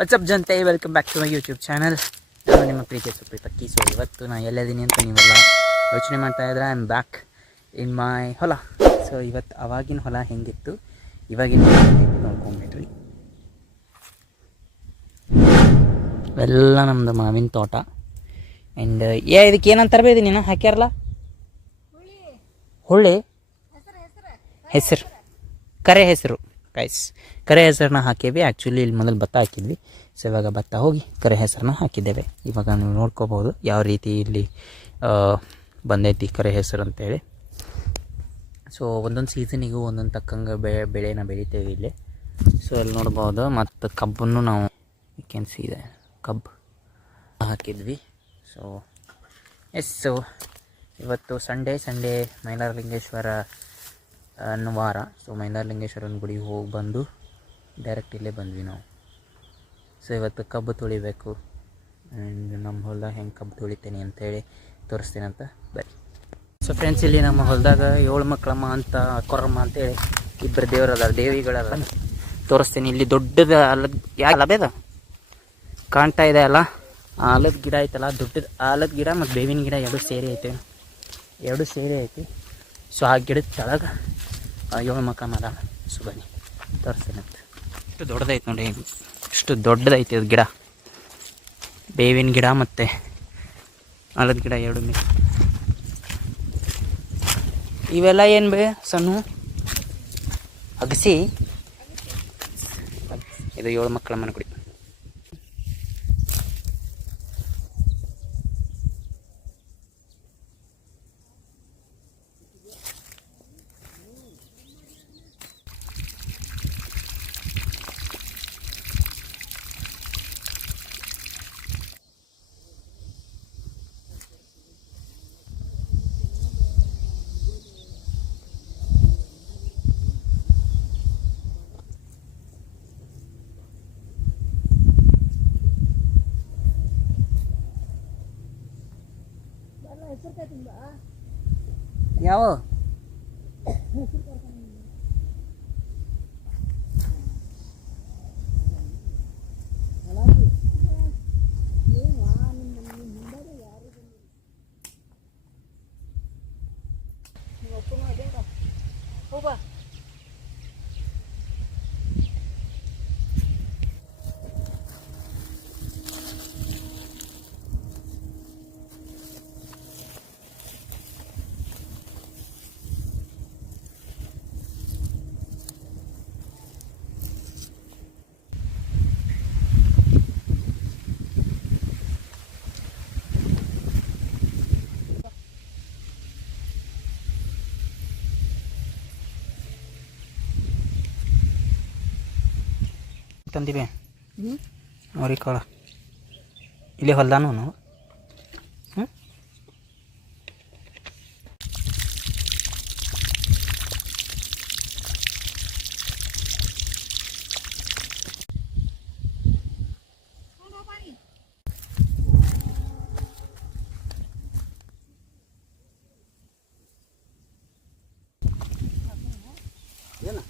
WhatsApp ಜನತೆ, welcome back to my YouTube channel. ನಾನು ನಿಮ್ಮ ಪ್ರೀತಿಯ ಸುಪ್ರೀತ್ ಅಕ್ಕಿ. ಸೊ ಇವತ್ತು ನಾನು ಎಲ್ಲಿದ್ದೀನಿ ಅಂತ ನೀವೆಲ್ಲ ಯೋಚನೆ ಮಾಡ್ತಾ ಇದ್ರೆ, ಐ ಆಮ್ ಬ್ಯಾಕ್ ಇನ್ ಮೈ ಹೊಲ. ಸೊ ಇವತ್ತು ಅವಾಗಿನ ಹೊಲ ಹೆಂಗಿತ್ತು, ಇವಾಗಿನ ಹೊಲ ಹೆಂಗಿತ್ತು ನೋಡ್ಕೊಂಬಿಟ್ರಿ. ಇವೆಲ್ಲ ನಮ್ಮದು ಮಾವಿನ ತೋಟ. ಆ್ಯಂಡ್ ಇದಕ್ಕೆ ಏನಂತಾರೆ ಬೇ, ಇದು ನೀನು ಹಾಕ್ಯಾರಲ್ಲ ಹುಳ್ಳಿ ಹೆಸರು, ಕರೆ ಹೆಸರು ಗೈಸ್, ಕರೆ ಹೆಸರನ್ನ ಹಾಕೀವಿ. ಆ್ಯಕ್ಚುಲಿ ಇಲ್ಲಿ ಮೊದಲು ಭತ್ತ ಹಾಕಿದ್ವಿ. ಸೊ ಇವಾಗ ಭತ್ತ ಹೋಗಿ ಕರೆ ಹೆಸರನ್ನ ಹಾಕಿದ್ದೇವೆ. ಇವಾಗ ನೀವು ನೋಡ್ಕೋಬೋದು ಯಾವ ರೀತಿ ಇಲ್ಲಿ ಬಂದೈತಿ ಕರೆ ಹೆಸರು ಅಂತೇಳಿ. ಸೊ ಒಂದೊಂದು ಸೀಸನಿಗೂ ಒಂದೊಂದು ತಕ್ಕಂಗೆ ಬೆಳೆನ ಬೆಳಿತೇವೆ ಇಲ್ಲಿ. ಸೊ ಅಲ್ಲಿ ನೋಡ್ಬೋದು. ಮತ್ತು ಕಬ್ಬನ್ನು ನಾವು ಕ್ಯಾನ್ಸಿ ಇದೆ, ಕಬ್ಬು ಹಾಕಿದ್ವಿ. ಸೊ ಸೊ ಇವತ್ತು ಸಂಡೇ ಮೈಲಾರಲಿಂಗೇಶ್ವರ ವಾರ. ಸೊ ಮೈಲಾರಲಿಂಗೇಶ್ವರನ ಗುಡಿಗೆ ಹೋಗಿ ಬಂದು ಡೈರೆಕ್ಟ್ ಇಲ್ಲೇ ಬಂದ್ವಿ ನಾವು. ಸೊ ಇವತ್ತು ಕಬ್ಬು ತುಳಿಬೇಕು. ಆ್ಯಂಡ್ ನಮ್ಮ ಹೊಲದಾಗ ಹೆಂಗೆ ಕಬ್ಬು ತುಳಿತೇನೆ ಅಂಥೇಳಿ ತೋರಿಸ್ತೀನಿ ಅಂತ ಬನ್ನಿ. ಸೊ ಫ್ರೆಂಡ್ಸ್, ಇಲ್ಲಿ ನಮ್ಮ ಹೊಲದಾಗ 7 ಮಕ್ಕಳಮ್ಮ ಅಂತ ಕೊರಮ್ಮ ಅಂತೇಳಿ ಇಬ್ಬರು ದೇವರದ ದೇವಿಗಳದ ತೋರಿಸ್ತೀನಿ. ಇಲ್ಲಿ ದೊಡ್ಡದು ಆಲದ ಕಾಣ್ತಾ ಇದೆ ಅಲ್ಲ, ಆಲದ ಗಿಡ ಐತಲ್ಲ, ದೊಡ್ಡದು ಆಲದ ಗಿಡ ಮತ್ತು ಬೇವಿನ ಗಿಡ ಎರಡು ಸೇರಿ ಐತಿ. ಸೊ ಆ ಗಿಡದ ಕೆಳಗೆ 7 ಮಕ್ಕಳಮ್ಮ ಅದ. ಸೊ ಬನ್ನಿ ತೋರಿಸ್ತೀನಿ ಅಂತ. ಇಷ್ಟು ದೊಡ್ಡದೈತೆ ನೋಡಿ, ಇಷ್ಟು ದೊಡ್ಡದೈತಿ ಅದು ಗಿಡ. ಬೇವಿನ ಗಿಡ ಮತ್ತು ಆಲದ ಗಿಡ ಎರಡು ಮಿಕ್ಸ್. ಇವೆಲ್ಲ ಏನು ಬೇ ಸಣ್ಣ ಅಗಸಿ. ಇದು 7 ಮಕ್ಕಳಮ್ಮನ ಗುಡಿ. ಯಾವ ಹೋಗ ತಂದಿವೆ ಅವ್ರಿಗೆ ಕಾಳ ಇಲ್ಲೇ ಹೊಲ್ದಾನು ನಾವು. ಏನು